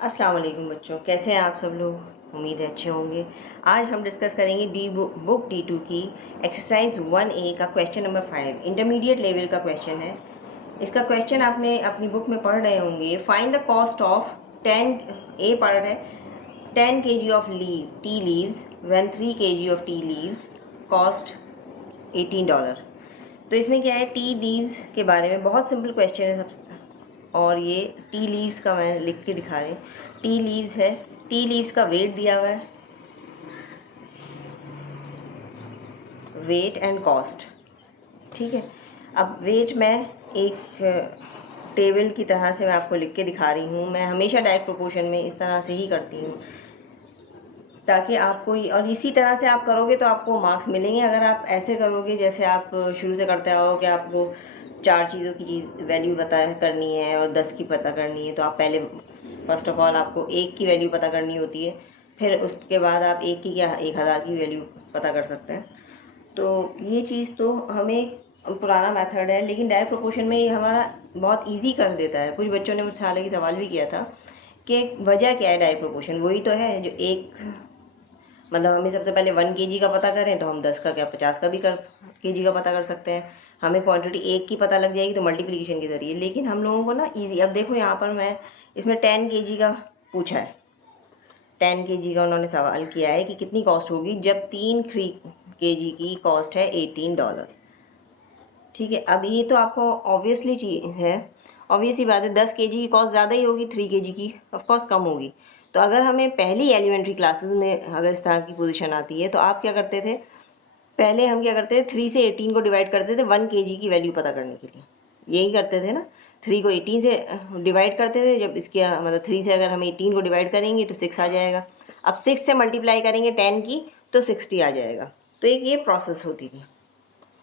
अस्सलाम वालेकुम बच्चों, कैसे हैं आप सब लोग? उम्मीद है अच्छे होंगे। आज हम डिस्कस करेंगे बुक D2 की एक्सरसाइज 1A का क्वेश्चन नंबर 5, इंटरमीडिएट लेवल का क्वेश्चन है। इसका क्वेश्चन आपने अपनी बुक में पढ़ रहे होंगे। Find the cost of 10 A part है 10 kg of tea leaves when 3 kg of tea leaves cost $18। तो इसमें क्या है, टी लीव्स के बारे में बहुत सिंपल क्वेश्चन है सब। और ये टी लीव्स का मैं लिख के दिखा रही हूँ। टी लीव्स है, टी लीव्स का वेट दिया हुआ है, वेट एंड कॉस्ट। ठीक है, अब वेट मैं एक टेबल की तरह से मैं आपको लिख के दिखा रही हूँ। मैं हमेशा डायरेक्ट प्रोपोर्शन में इस तरह से ही करती हूँ ताकि आपको, और इसी तरह से आप करोगे तो आपको मार्क्स मिलेंगे। अगर आप ऐसे करोगे जैसे आप शुरू से करते आओ कि आपको 4 चीज़ों की वैल्यू पता करनी है और 10 की पता करनी है, तो आप पहले फर्स्ट ऑफ ऑल आपको 1 की वैल्यू पता करनी होती है, फिर उसके बाद आप 1 की या 1000 की वैल्यू पता कर सकते हैं। तो ये चीज़ तो हमें पुराना मेथड है, लेकिन डायरेक्ट प्रोपोर्शन में ये हमारा बहुत ईजी कर देता है। कुछ बच्चों ने मुझसे हालांकि सवाल भी किया था कि वजह क्या है डायरेक्ट प्रोपोर्शन। वही तो है जो एक, मतलब हमें सबसे पहले 1 kg का पता करें तो हम 10 का क्या 50 का भी kg का पता कर सकते हैं। हमें क्वांटिटी 1 की पता लग जाएगी तो मल्टीप्लिकेशन के ज़रिए। लेकिन हम लोगों को ना ईजी, अब देखो यहाँ पर मैं इसमें 10 kg का पूछा है, 10 kg का उन्होंने सवाल किया है कि कितनी कॉस्ट होगी जब 3 kg की कॉस्ट है $18। ठीक है, अब ये तो आपको ऑब्वियसली चीज़ है, ऑब्वियस ही बात है, 10 kg की कॉस्ट ज़्यादा ही होगी, 3 kg की ऑफकोर्स कम होगी। तो अगर हमें पहली एलिमेंट्री क्लासेस में अगर इस तरह की पोजीशन आती है तो आप क्या करते थे, पहले हम क्या करते थे 3 से 18 को डिवाइड करते थे 1 kg की वैल्यू पता करने के लिए। यही करते थे ना, 3 को 18 से डिवाइड करते थे। जब इसके मतलब 3 से अगर हम 18 को डिवाइड करेंगे तो 6 आ जाएगा। अब 6 से मल्टीप्लाई करेंगे 10 की तो 60 आ जाएगा। तो एक ये प्रोसेस होती थी।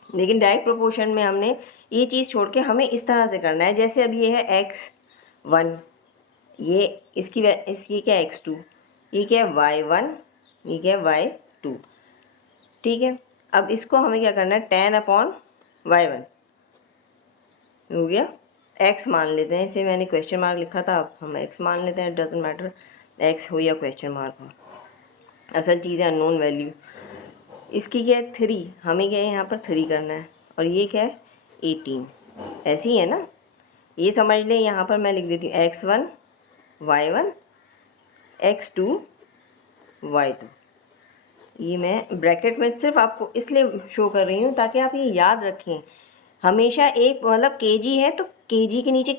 लेकिन डायरेक्ट प्रोपोर्शन में हमने ये चीज़ छोड़ के हमें इस तरह से करना है। जैसे अब ये है x1, ये इसकी क्या x2, ये क्या है y1, ये क्या है y2। ठीक है, अब इसको हमें क्या करना है, 10/y1 हो गया। x मान लेते हैं, इसे मैंने क्वेश्चन मार्क लिखा था, अब हम x मान लेते हैं। डजेंट मैटर x हो या क्वेश्चन मार्क हो, असल चीज़ है अननोन वैल्यू। इसकी क्या है 3, हमें क्या है यहाँ पर 3 करना है, और ये क्या है 18, ऐसी ही है ना। ये समझ लें, यहाँ पर मैं लिख देती हूँ x1 y1 x2 y2। ये मैं ब्रैकेट में सिर्फ आपको इसलिए शो कर रही हूँ ताकि आप ये याद रखें। हमेशा एक, मतलब kg है तो kg के नीचे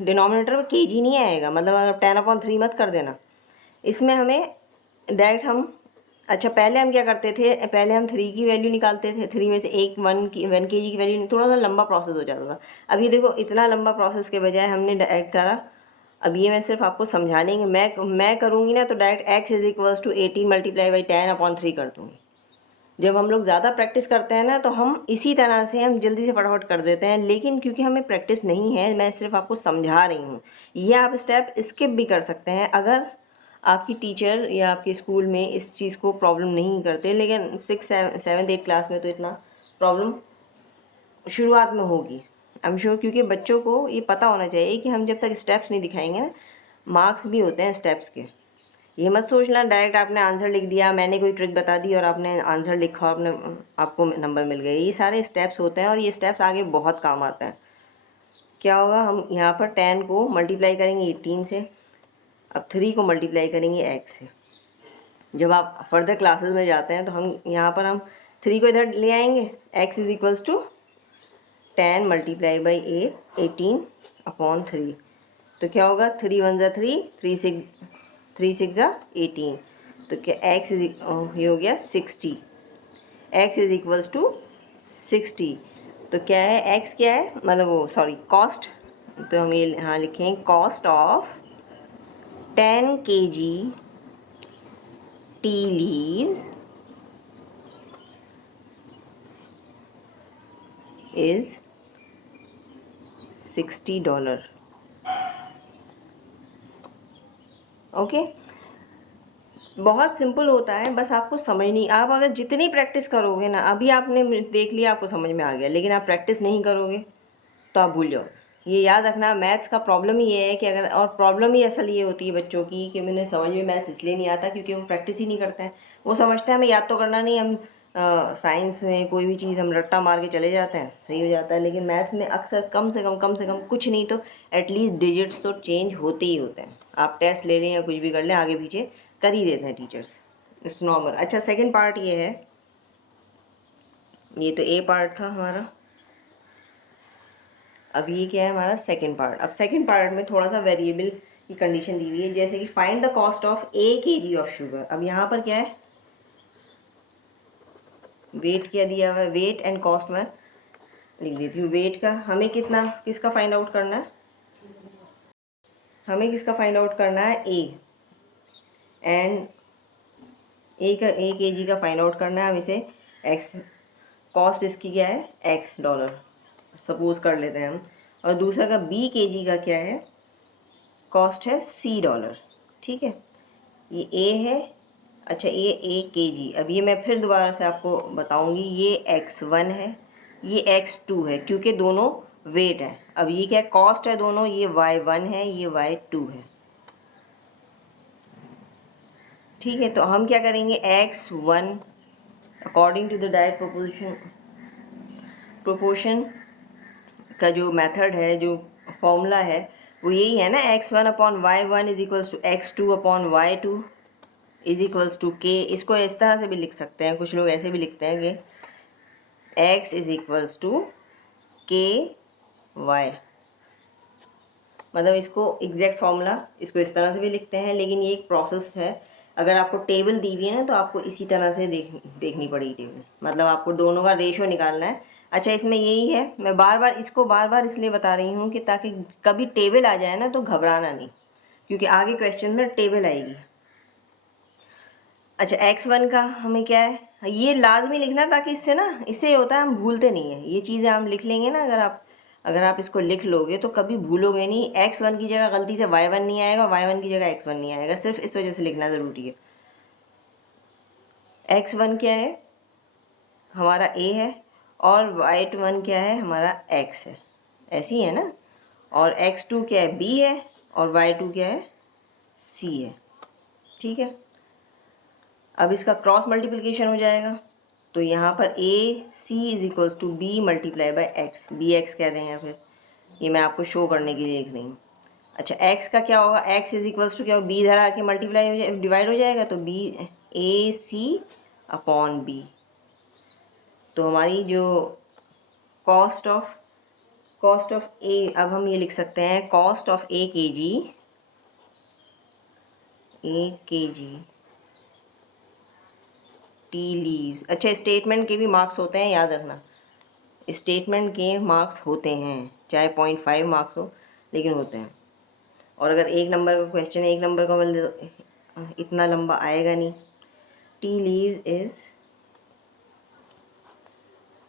डिनोमिनेटर में kg नहीं आएगा, मतलब अगर 10/3 मत कर देना। इसमें हमें डायरेक्ट हम, अच्छा पहले हम क्या करते थे, पहले हम 3 की वैल्यू निकालते थे, 3 में से 1 kg की वैल्यू, थोड़ा सा लंबा प्रोसेस हो जाता था। अब ये देखो, इतना लंबा प्रोसेस के बजाय हमने डायरेक्ट करा। अब ये मैं सिर्फ आपको समझाने के, मैं करूँगी ना तो डायरेक्ट x = 18 × 10/3 कर दूँगी। जब हम लोग ज़्यादा प्रैक्टिस करते हैं ना तो हम इसी तरह से हम जल्दी से फटाफट कर देते हैं, लेकिन क्योंकि हमें प्रैक्टिस नहीं है, मैं सिर्फ आपको समझा रही हूँ। ये आप स्टेप स्किप भी कर सकते हैं अगर आपकी टीचर या आपके स्कूल में इस चीज़ को प्रॉब्लम नहीं करते। लेकिन 6, 7, 8 क्लास में तो इतना प्रॉब्लम शुरुआत में होगी, आई एम श्योर, क्योंकि बच्चों को ये पता होना चाहिए कि हम जब तक स्टेप्स नहीं दिखाएंगे ना, मार्क्स भी होते हैं स्टेप्स के। ये मत सोचना डायरेक्ट आपने आंसर लिख दिया, मैंने कोई ट्रिक बता दी और आपने आंसर लिखा और आपको नंबर मिल गए। ये सारे स्टेप्स होते हैं और ये स्टेप्स आगे बहुत काम आते हैं। क्या होगा, हम यहाँ पर 10 को मल्टीप्लाई करेंगे 18 से, अब 3 को मल्टीप्लाई करेंगे x से। जब आप फर्दर क्लासेस में जाते हैं तो हम यहाँ पर हम 3 को इधर ले आएंगे, x = 10 × 8, 18/3। तो क्या होगा, 3 1 = 3, 3 6 = 18। तो क्या x ये हो गया 60, x = 60। तो क्या है, x क्या है, मतलब वो सॉरी कॉस्ट, तो हम ये यहाँ लिखें cost of 10 kg tea leaves is $60। Okay, बहुत सिंपल होता है, बस आपको समझनी। आप अगर जितनी प्रैक्टिस करोगे ना, अभी आपने देख लिया, आपको समझ में आ गया, लेकिन आप प्रैक्टिस नहीं करोगे तो आप भूल जाओ। ये याद रखना, मैथ्स का प्रॉब्लम ही ये है कि अगर, और प्रॉब्लम ही असल ये होती है बच्चों की कि उन्हें समझ में मैथ्स इसलिए नहीं आता क्योंकि वो प्रैक्टिस ही नहीं करते हैं। वो समझते हैं हमें याद तो करना नहीं, हम साइंस में कोई भी चीज़ हम रट्टा मार के चले जाते हैं, सही हो जाता है। लेकिन मैथ्स में अक्सर कम से कम कुछ नहीं तो एटलीस्ट डिजिट्स तो चेंज होते ही होते हैं। आप टेस्ट ले लें या कुछ भी कर लें, आगे पीछे कर ही देते हैं टीचर्स, इट्स नॉर्मल। अच्छा, सेकेंड पार्ट ये है, ये तो ए पार्ट था हमारा। अब ये क्या है हमारा सेकंड पार्ट। अब सेकंड पार्ट में थोड़ा सा वेरिएबल की कंडीशन दी हुई है, जैसे कि find the cost of 1 kg of sugar. अब यहाँ पर क्या है, वेट क्या दिया हुआ है, वेट एंड कॉस्ट में लिख देती हूँ। वेट का हमें कितना, किसका फाइंड आउट करना है, हमें किसका फाइंड आउट करना है, ए, एंड ए का, 1 kg का फाइंड आउट करना है हम इसे। एक्स, कॉस्ट इसकी क्या है, $x सपोज कर लेते हैं हम। और दूसरा का B kg का क्या है, कॉस्ट है $C, ठीक है। ये ए है, अच्छा ये 1 kg। अब ये मैं फिर दोबारा से आपको बताऊंगी, ये x1 है, ये x2 है, क्योंकि दोनों वेट है। अब ये क्या कॉस्ट है दोनों, ये y1 है, ये y2 है, ठीक है। तो हम क्या करेंगे, x1 according to the direct proportion का जो मेथड है, जो फॉर्मूला है वो यही है ना, x1/y1 is equals to x2/y2 is equals to k. इसको इस तरह से भी लिख सकते हैं, कुछ लोग ऐसे भी लिखते हैं कि x इज इक्वल्स टू के वाई, मतलब इसको एग्जैक्ट फॉर्मूला इसको इस तरह से भी लिखते हैं। लेकिन ये एक प्रोसेस है, अगर आपको टेबल दी हुई है ना तो आपको इसी तरह से देखनी पड़ेगी टेबल, मतलब आपको दोनों का रेशो निकालना है। अच्छा, इसमें यही है, मैं बार बार इसलिए बता रही हूँ कि ताकि कभी टेबल आ जाए ना तो घबराना नहीं, क्योंकि आगे क्वेश्चन में टेबल आएगी। अच्छा, x1 का हमें क्या है, ये लाजमी लिखना, ताकि इससे ना, इससे होता है हम भूलते नहीं हैं ये चीज़ें। हम लिख लेंगे ना, अगर आप इसको लिख लोगे तो कभी भूलोगे नहीं। x1 की जगह गलती से y1 नहीं आएगा, y1 की जगह x1 नहीं आएगा, सिर्फ इस वजह से लिखना ज़रूरी है। x1 क्या है हमारा a है, और y1 क्या है हमारा x है, ऐसे ही है ना। और x2 क्या है, b है, और y2 क्या है, c है, ठीक है। अब इसका क्रॉस मल्टीप्लिकेशन हो जाएगा, तो यहाँ पर a c is equals to b multiply by x, b x कह दें, या फिर ये मैं आपको शो करने के लिए लिख रही हूँ। अच्छा, एक्स का क्या होगा, एक्स इज इक्वल्स टू क्या होगा, बी धरा के मल्टीप्लाई हो जाए, डिवाइड हो जाएगा, तो बी ए सी अपॉन बी। तो हमारी जो कॉस्ट ऑफ ए, अब हम ये लिख सकते हैं कॉस्ट ऑफ ए के जी टी लीव्स। अच्छा, स्टेटमेंट के भी मार्क्स होते हैं, याद रखना, स्टेटमेंट के मार्क्स होते हैं, चाहे 0.5 मार्क्स हो, लेकिन होते हैं। और अगर 1 नंबर का क्वेश्चन है, 1 नंबर का मतलब इतना लंबा आएगा नहीं। T leaves is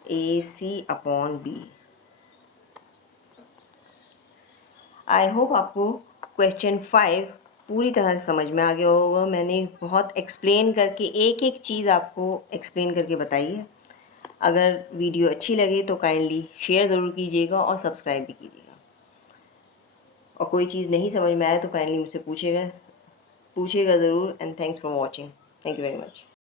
a C upon B. I hope आपको क्वेश्चन 5 पूरी तरह से समझ में आ गया होगा। मैंने बहुत एक्सप्लेन करके, एक एक चीज़ आपको एक्सप्लेन करके बताई है। अगर वीडियो अच्छी लगे तो काइंडली शेयर ज़रूर कीजिएगा और सब्सक्राइब भी कीजिएगा। और कोई चीज़ नहीं समझ में आए तो काइंडली मुझसे पूछेगा ज़रूर। And thanks for watching, thank you very much.